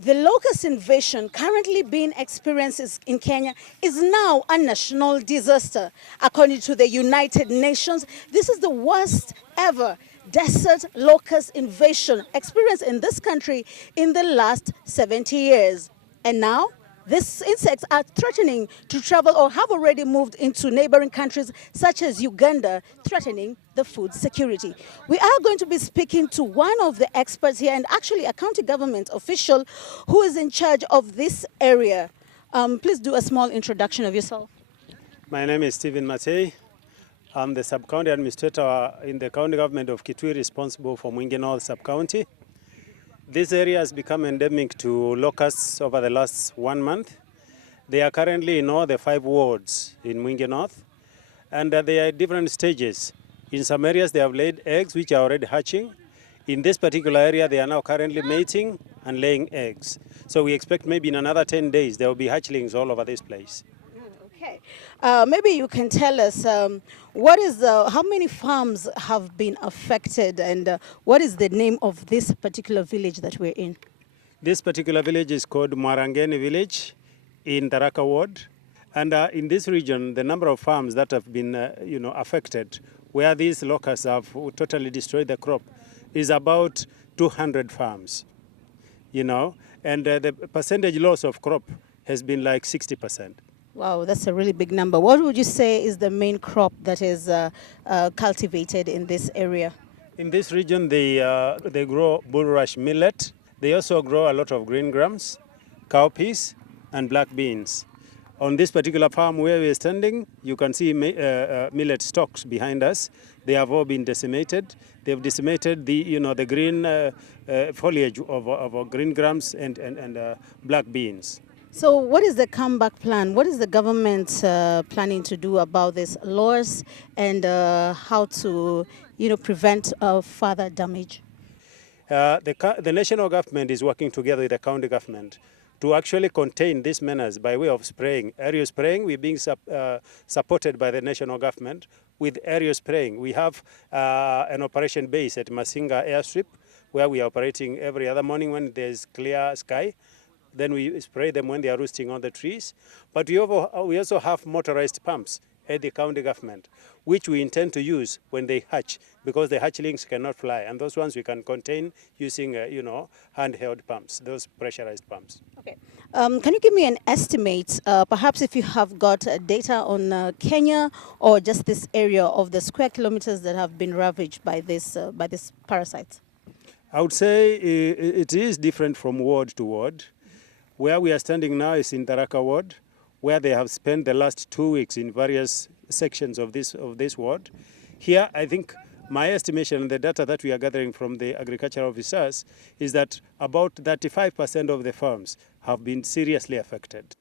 The locust invasion currently being experienced in Kenya is now a national disaster. According to the United Nations, this is the worst ever desert locust invasion experienced in this country in the last 70 years. And now, these insects are threatening to travel or have already moved into neighboring countries such as Uganda, threatening the food security. We are going to be speaking to one of the experts here and actually a county government official who is in charge of this area. Please do a small introduction of yourself. My name is Stephen Matei. I'm the sub-county administrator in the county government of Kitui, responsible for Mwingi North sub-county. This area has become endemic to locusts over the last 1 month. They are currently in all the 5 wards in Mwingi North, and they are at different stages. In some areas they have laid eggs which are already hatching. In this particular area they are now currently mating and laying eggs. So we expect maybe in another 10 days there will be hatchlings all over this place. Okay, maybe you can tell us how many farms have been affected and what is the name of this particular village that we're in? This particular village is called Mwarangeni village in Tharaka ward, and in this region the number of farms that have been affected where these locusts have totally destroyed the crop is about 200 farms, and the percentage loss of crop has been like 60%. Wow, that's a really big number. What would you say is the main crop that is cultivated in this area? In this region, they grow bulrush millet. They also grow a lot of green grams, cowpeas, and black beans. On this particular farm where we're standing, you can see millet stalks behind us. They have all been decimated. They've decimated the green foliage of green grams and black beans. So what is the comeback plan? What is the government planning to do about this loss and how to prevent further damage? The national government is working together with the county government to actually contain this menace by way of spraying. Aerial spraying, we're being supported by the national government with aerial spraying. We have an operation base at Masinga airstrip where we are operating every other morning when there's clear sky. Then we spray them when they are roosting on the trees. But we also have motorized pumps at the county government, which we intend to use when they hatch, because the hatchlings cannot fly. And those ones we can contain using, handheld pumps, those pressurized pumps. Okay. Can you give me an estimate, perhaps if you have got data on Kenya or just this area of the square kilometers that have been ravaged by this parasite? I would say it is different from ward to ward. Where we are standing now is in Tharaka ward, where they have spent the last 2 weeks in various sections of this ward. Here, I think my estimation and the data that we are gathering from the agricultural officers is that about 35% of the farms have been seriously affected.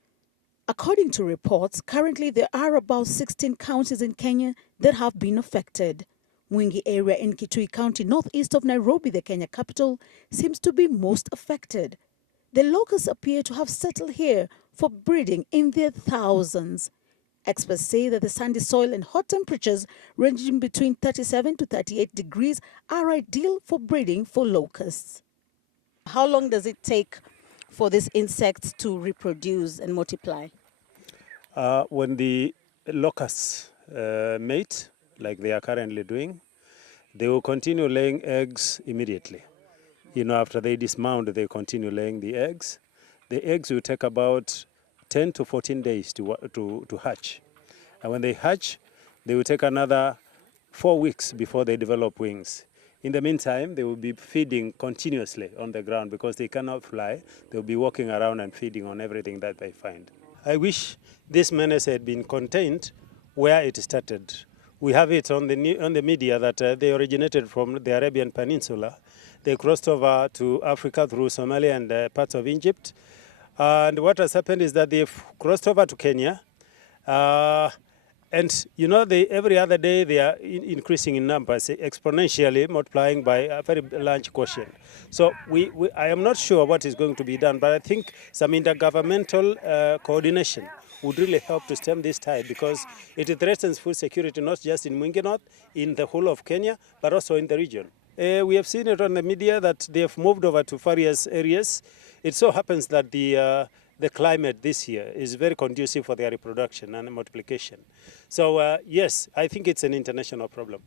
According to reports, currently there are about 16 counties in Kenya that have been affected. Mwingi area in Kitui County, northeast of Nairobi, the Kenya capital, seems to be most affected. The locusts appear to have settled here for breeding in their thousands. Experts say that the sandy soil and hot temperatures ranging between 37 to 38 degrees are ideal for breeding for locusts. How long does it take for these insects to reproduce and multiply? When the locusts mate, like they are currently doing, they will continue laying eggs immediately. After they dismount, they continue laying the eggs. The eggs will take about 10 to 14 days to hatch. And when they hatch, they will take another 4 weeks before they develop wings. In the meantime, they will be feeding continuously on the ground because they cannot fly. They will be walking around and feeding on everything that they find. I wish this menace had been contained where it started. We have it on the media that they originated from the Arabian Peninsula. They crossed over to Africa through Somalia and parts of Egypt. And what has happened is that they've crossed over to Kenya. Every other day they are increasing in numbers, exponentially multiplying by a very large quotient. So I am not sure what is going to be done, but I think some intergovernmental coordination would really help to stem this tide, because it threatens food security not just in Mwingi North, in the whole of Kenya, but also in the region. We have seen it on the media that they have moved over to various areas It so happens that the climate this year is very conducive for their reproduction and multiplication. So yes, I think it's an international problem.